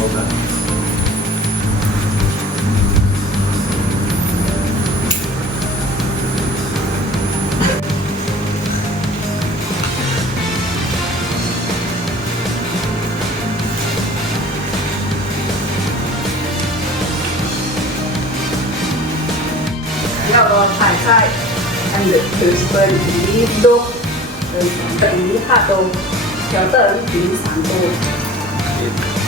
một lần ตรงนี้ค่ะตรงแถวเติมถึงสามตัว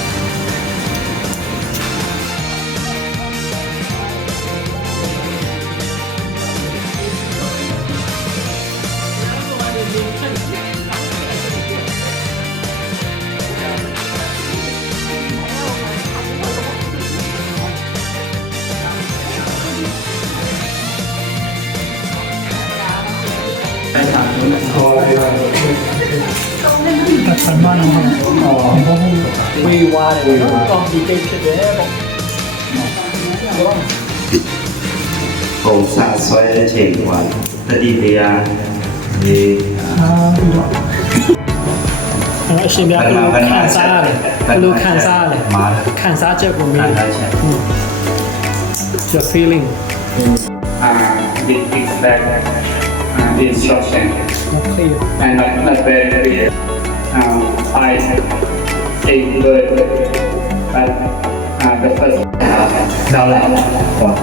สันมานะครับวีวาเลยกองดีเจเดียบผมสั่งสวยเฉ่งกว่าตัดดีเบียดีฮัลโหลชิมยาลูคานซ่เลยลูคานซาเลยมาแล้วคานซาเจ็บไม่มีเจ็บ feeling อ่าดิฟิกแบ็คอ่าดิสโลชั่นโอเค and like like very very um, I did good but uh, I'm the first uh, dollar for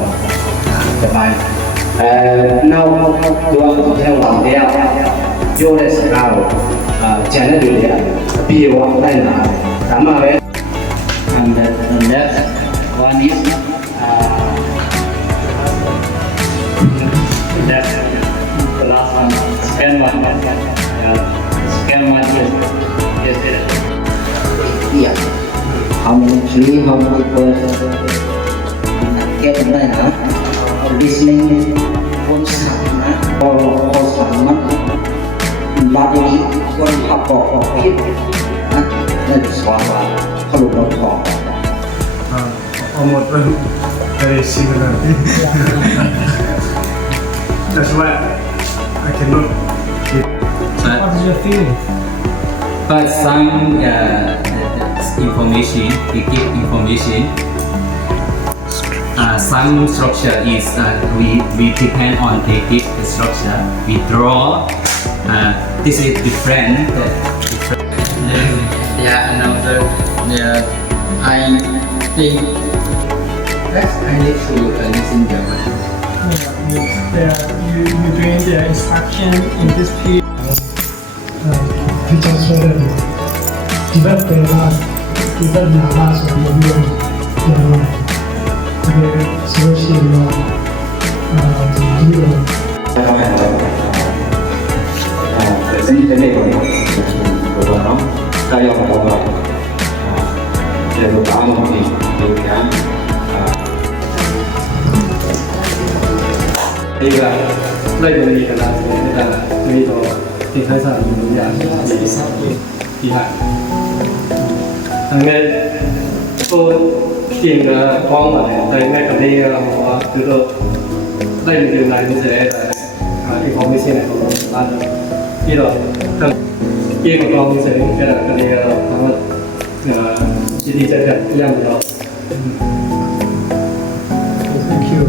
the buy. Uh, now you want to tell one day you let's now uh, generally be one time now. Come away. And the next one is uh, that's the last one. Spend one. And yeah. yeah. really how people get better or listening from Samana or for Salman body for Papa for people and Swala Hello Dr. Almost very similar. That's why I cannot. So, what is your feeling? First time, yeah information, ticket information. Uh, some structure is uh, we, we, depend on the, the structure. We draw. Uh, this is different. different. Mm -hmm. Yeah, another. Yeah, I think. First, uh, I need to uh, listen to them. Yeah, you, yeah, you, you're doing the instruction in this period. Uh, we just develop the thì tất cả ba số nhân viên đều về số tiền mà à, chỉ chi được. Cảm ơn anh. Tại vì thế này rồi, vừa rồi nó cay ông một lần, để được bao nhiêu thì được nhá. Đây là đây là gì cả là gì là gì rồi thì thời gian mình muốn giảm thì sao thì hại อันนี้ตัวทีมก็พ้อมหมดเลยแต่แม่กับที่ผมว่าคือตัาได้ยินเรื่องไหนไม่เสียแต่ที่พร้อมไม่เสียนตัวของบ้านที่เราเทียมกับอมไมีเสียงแต่กันเองเราทำให้ยินดีใจแต่เรื่องเดียว Thank you.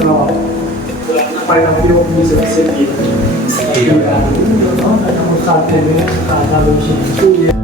ก็ไปทำที่โรงพยาบาเซนตดี对吧？